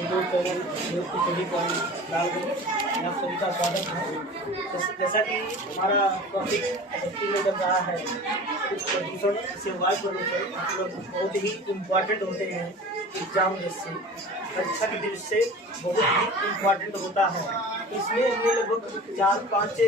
दो चैनल सभी पॉइंट डाल देंगे। आप सभी का स्वागत है। जैसा कि हमारा टॉपिक में चल रहा है प्रदूषण से वायु प्रदूषण मतलब बहुत ही इम्पोर्टेंट होते हैं एग्जाम से परीक्षा की दृष्टि से बहुत ही इम्पोर्टेंट होता है। इसमें हमने लगभग 4-5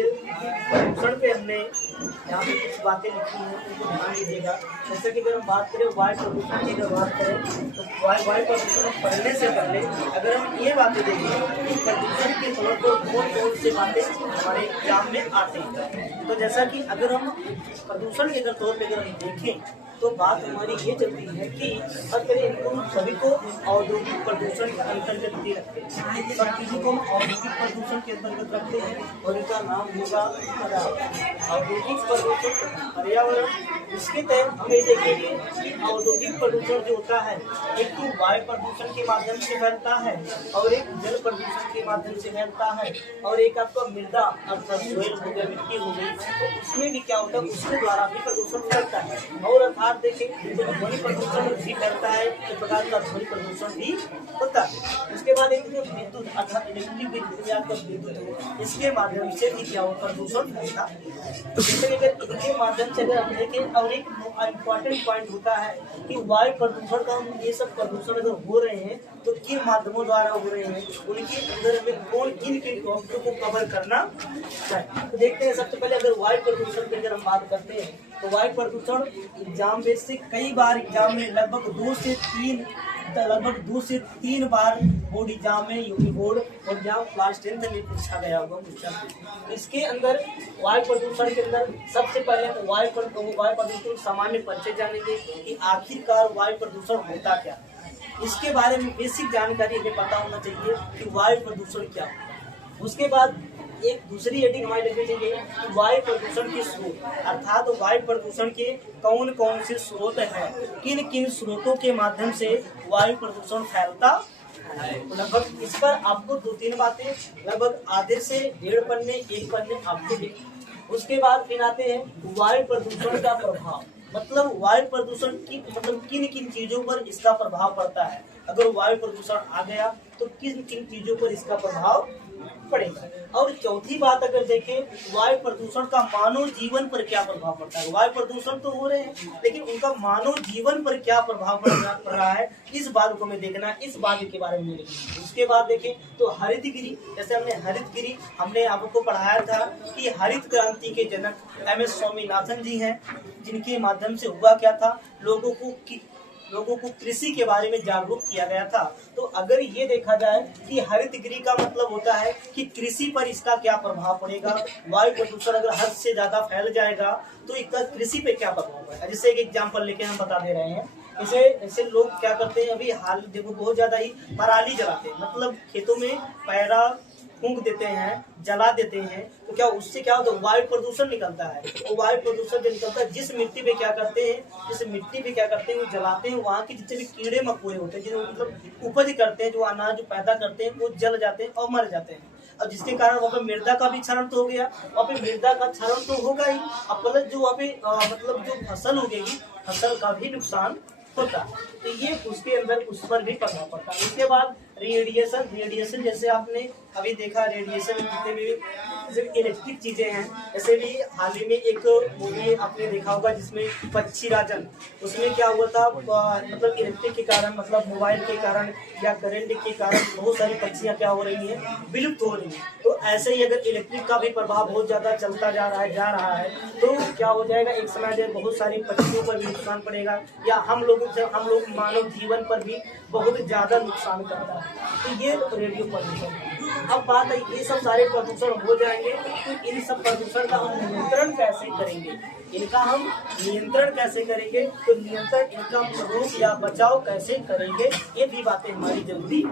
प्रदूषण पे हमने यहाँ पे कुछ बातें लिखी हैं, उनको ध्यान दीजिएगा। जैसे कि अगर हम बात करें वायु प्रदूषण की अगर बात करें तो वायु प्रदूषण पढ़ने से पहले अगर हम ये बातें देखें कि प्रदूषण के तौर पर कौन से बातें हमारे एग्जाम में आते हैं, तो जैसा कि अगर हम प्रदूषण के तौर पर अगर हम देखें तो बात हमारी ये चलती है कि अगर इनको सभी को औद्योगिक प्रदूषण के अंतर्गत ही रखते हैं, सब चीज़ों को औद्योगिक प्रदूषण के अंतर्गत रखते हैं और इनका नाम होगा औद्योगिक प्रदूषण पर्यावरण। इसके तहत हम ये देखेंगे कि औद्योगिक प्रदूषण जो होता है एक तो वायु प्रदूषण के माध्यम से फैलता है और एक जल प्रदूषण के माध्यम से फैलता है और एक आपका मृदा अर्थात सोइल हो गया, मिट्टी हो गई, तो उसमें भी क्या होता है उसके द्वारा भी प्रदूषण फैलता है। और अर्थात देखें तो ध्वनि प्रदूषण भी फैलता है, एक प्रकार का ध्वनि प्रदूषण भी होता है। उसके बाद एक विद्युत अर्थात इलेक्ट्रिक विद्युत इसके माध्यम से भी क्या हो प्रदूषण फैलता है। जैसे अगर इनके माध्यम से अगर हम देखें और एक इम्पॉर्टेंट पॉइंट होता है कि वायु प्रदूषण का हम ये सब प्रदूषण अगर हो रहे हैं तो किन माध्यमों द्वारा हो रहे हैं, उनके अंदर में कौन किन किन टॉपिकों को कवर करना चाहिए। तो देखते हैं सबसे पहले अगर वायु प्रदूषण की अगर हम बात करते हैं तो वायु प्रदूषण एग्जाम बेस से कई बार एग्जाम में लगभग 2 से 3 बार बोर्ड एग्जाम में यूपी बोर्ड और एग्जाम क्लास 10 में पूछा गया होगा क्वेश्चन। इसके अंदर वायु प्रदूषण के अंदर सबसे पहले वायु प्रदूषण सामान्य परिचय जानेंगे कि आखिरकार वायु प्रदूषण होता क्या, इसके बारे में बेसिक जानकारी हमें पता होना चाहिए कि वायु प्रदूषण क्या है। उसके बाद एक दूसरी हेडिंग हमारी लिखनी चाहिए कि वायु प्रदूषण के स्रोत अर्थात वायु प्रदूषण के कौन कौन से स्रोत हैं, किन किन स्रोतों के माध्यम से वायु प्रदूषण फैलता है। लगभग इस पर आपको 2-3 बातें लगभग आधे से 1.5 पन्ने 1 पन्ने आपको लिखी। उसके बाद फिर आते हैं वायु प्रदूषण का प्रभाव, मतलब वायु प्रदूषण की मतलब किन किन चीजों पर इसका प्रभाव पड़ता है। अगर वायु प्रदूषण आ गया तो किन किन चीजों पर इसका प्रभाव पड़ेगा। और चौथी बात अगर देखें वायु प्रदूषण का मानव जीवन पर क्या प्रभाव पड़ता है। वायु प्रदूषण तो हो रहे हैं लेकिन उनका मानव जीवन पर क्या प्रभाव पड़ रहा है, इस बात को हमें देखना, इस बात के बारे में लिखना। उसके बाद देखें तो हरितगिरी, जैसे हमने आपको पढ़ाया था कि हरित क्रांति के जनक MS स्वामीनाथन जी हैं, जिनके माध्यम से हुआ क्या था, लोगों को कृषि के बारे में जागरूक किया गया था। तो अगर ये देखा जाए कि हरितगृह का मतलब होता है कि कृषि पर इसका क्या प्रभाव पड़ेगा, वायु प्रदूषण अगर हद से ज्यादा फैल जाएगा तो इसका कृषि पे क्या प्रभाव पड़ेगा। जैसे एक एग्जांपल लेके हम बता दे रहे हैं, ऐसे लोग क्या करते हैं, अभी हाल देखो बहुत ज्यादा ही पराली जलाते हैं, मतलब खेतों में पैरा फूंक देते हैं, जला देते हैं, तो क्या उससे क्या होता है वायु प्रदूषण निकलता है। और वायु प्रदूषण जो निकलता है जिस मिट्टी पे क्या करते हैं वो जलाते हैं, वहाँ के जितने भी कीड़े मकोड़े होते हैं जो मतलब उपज करते हैं, जो अनाज पैदा करते हैं, वो जल जाते हैं और मर जाते हैं। और जिसके कारण वहाँ पे मृदा का भी क्षरण तो हो गया, वहाँ पे मृदा का क्षरण तो होगा ही, और प्लस जो वहाँ पे मतलब जो फसल उगेगी फसल का भी नुकसान होता है। तो ये उसके अंदर उस पर भी प्रभाव पड़ता है। उसके बाद रेडिएशन जैसे आपने अभी देखा, रेडिएशन जितने भी इलेक्ट्रिक चीजें हैं, ऐसे भी हाल ही में एक मूवी आपने देखा होगा जिसमें पक्षी राजन, उसमें क्या हुआ था मतलब इलेक्ट्रिक के कारण मतलब मोबाइल के कारण या करंट के कारण बहुत सारी पक्षियां क्या हो रही हैं, विलुप्त हो रही हैं। तो ऐसे ही अगर इलेक्ट्रिक का भी प्रभाव बहुत ज्यादा चलता जा रहा है तो क्या हो जाएगा, एक समय बहुत सारी पक्षियों पर भी नुकसान पड़ेगा या हम लोग मानव जीवन पर भी बहुत ज्यादा नुकसान करता है। तो ये रेडियो प्रदूषण है। अब बात है ये सब सारे प्रदूषण हो जाएंगे तो इन सब प्रदूषण का हम नियंत्रण कैसे करेंगे, तो नियंत्रण इनका रोक या बचाव कैसे करेंगे, ये भी बातें हमारी जरूरी।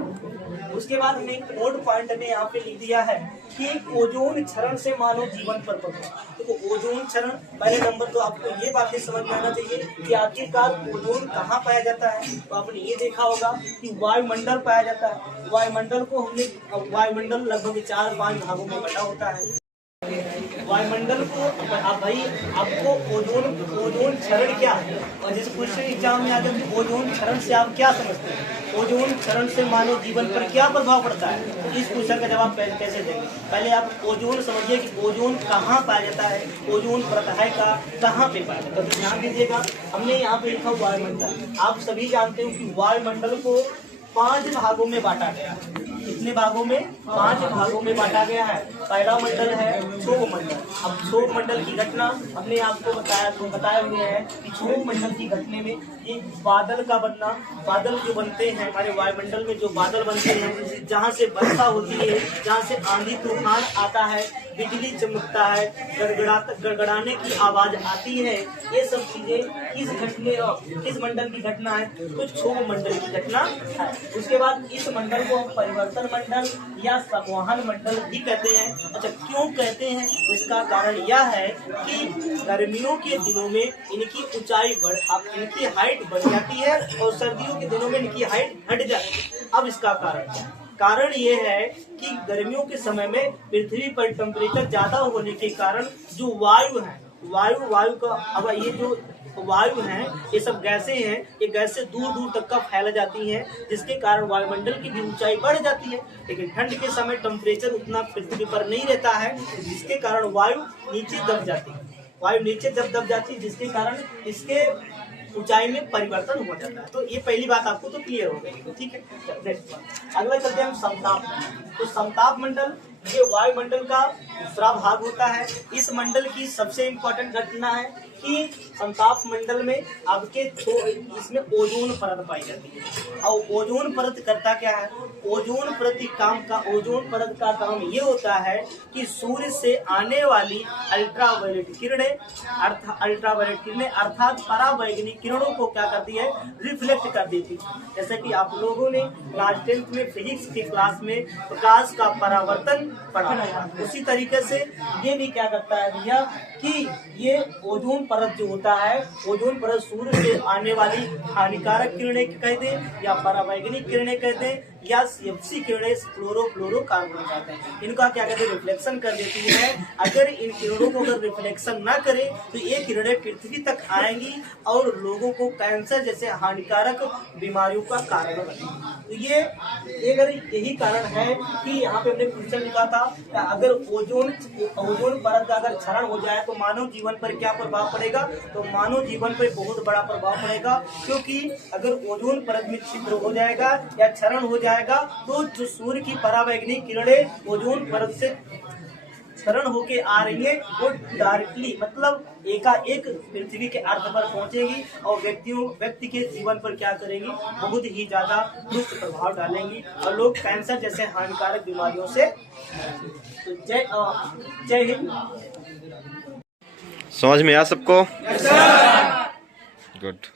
उसके बाद हमने एक नोट पॉइंट में यहाँ पे लिख दिया है कि ओजोन क्षरण से मानव जीवन पर प्रभाव। देखो ओजोन क्षरण पहले नंबर तो आपको ये बातें समझ में आना चाहिए कि आखिरकार ओजोन कहाँ पाया जाता है। तो आपने ये देखा होगा कि वायुमंडल पाया जाता है। वायुमंडल लगभग 4-5 भागों में बटा होता है। वायुमंडल को अब भाई आपको ओजोन क्षरण क्या है, और जैसे क्वेश्चन एग्जाम में आगे ओजोन क्षरण से आप क्या समझते हैं, ओजोन क्षरण से मानव जीवन पर क्या प्रभाव पड़ता है, तो इस क्वेश्चन का जवाब कैसे देंगे। पहले आप ओजोन समझिए कि ओजोन कहाँ पाया जाता है, ओजोन प्रकाश का कहाँ पे पाया जाता है। तो ध्यान दीजिएगा, हमने यहाँ पे लिखा वायुमंडल। आप सभी जानते हो कि वायुमंडल को 5 भागों में बांटा गया है। कितने भागों में? 5 भागों में बांटा गया है। पहला मंडल है क्षोभ मंडल। अब क्षोभ मंडल की घटना हमने आपको बताए हुए हैं कि क्षोभ मंडल की घटने में ये बादल का बनना, बादल जो बनते हैं हमारे वायुमंडल में, जो बादल बनते हैं, जहाँ से वर्षा होती है, जहाँ से आंधी तूफान आता है, बिजली चमकता है, गड़गड़ाने की आवाज आती है, ये सब चीजें किस घटने किस मंडल की घटना है, तो क्षोभ मंडल की घटना है। उसके बाद इस मंडल को हम परिवर्तन मंडल या संवहन मंडल भी कहते हैं। अच्छा, क्यों कहते हैं? इसका कारण यह है कि गर्मियों के दिनों में इनकी ऊंचाई इनकी हाइट बढ़ जाती है और सर्दियों के दिनों में इनकी हाइट घट जाती है। अब इसका कारण क्या है? कारण ये है कि गर्मियों के समय में पृथ्वी पर टेम्परेचर ज्यादा होने के कारण जो वायु है, वायु का, अब ये जो वायु हैं, ये सब गैसें हैं, ये गैसें दूर दूर तक का फैल जाती हैं, जिसके कारण वायुमंडल की भी ऊंचाई बढ़ जाती है। लेकिन ठंड के समय टेम्परेचर उतना पृथ्वी पर नहीं रहता है, जिसके कारण वायु नीचे दब जाती है। वायु नीचे जब दब जाती है, जिसके कारण इसके ऊंचाई में परिवर्तन हो जाता है। तो ये पहली बात आपको तो क्लियर हो गई, ठीक है। अगला चलते हैं हम समताप। तो समताप मंडल ये वायुमंडल का दूसरा भाग होता है। इस मंडल की सबसे इम्पोर्टेंट घटना है कि समताप मंडल में आपके इसमें ओजोन परत पाई जाती है। और ओजोन परत करता क्या है? ओजोन परत का काम ये होता है कि सूर्य से आने वाली अल्ट्रावायलेट किरणें अर्थात परावैंगनिक किरणों को क्या करती है? रिफ्लेक्ट कर देती है। जैसे कि आप लोगों ने क्लास 10th में फिजिक्स की क्लास में प्रकाश का परावर्तन पढ़ा, उसी तरीके से ये भी क्या करता है भैया कि ये ओजोन परत जो होता है, ओजोन परत सूर्य से आने वाली हानिकारक किरणें कहते हैं या परावैंगनिक किरणें कहते हैं या CFC किरणें, क्लोरोफ्लोरोकार्बन कहते हैं, इनका क्या कहते हैं? रिफ्लेक्शन कर देती है। अगर इन किरणों को अगर रिफ्लेक्शन ना करे तो ये किरणें पृथ्वी तक आएंगी और लोगों को कैंसर जैसे हानिकारक बीमारियों का कारण बनेगी। तो ये अगर यही कारण है कि यहाँ पे हमने क्वेश्चन लिखा था कि अगर ओजोन परत का अगर क्षरण हो जाए तो मानव जीवन पर क्या प्रभाव पड़ेगा? तो मानव जीवन पर बहुत बड़ा प्रभाव पड़ेगा, क्योंकि अगर ओजोन परत में छिद्र हो जाएगा या क्षरण हो जाएगा तो जो सूर्य की परावैंगनिक किरणें ओजोन परत से क्षरण होके आ रही है वो डायरेक्टली मतलब एकाएक पृथ्वी के अर्थ पर पहुंचेगी और व्यक्ति के जीवन पर क्या करेंगी? बहुत ही ज्यादा दुष्प्रभाव डालेंगी और लोग कैंसर जैसे हानिकारक बीमारियों से। तो जय हिंद। समझ में आया सबको? गुड।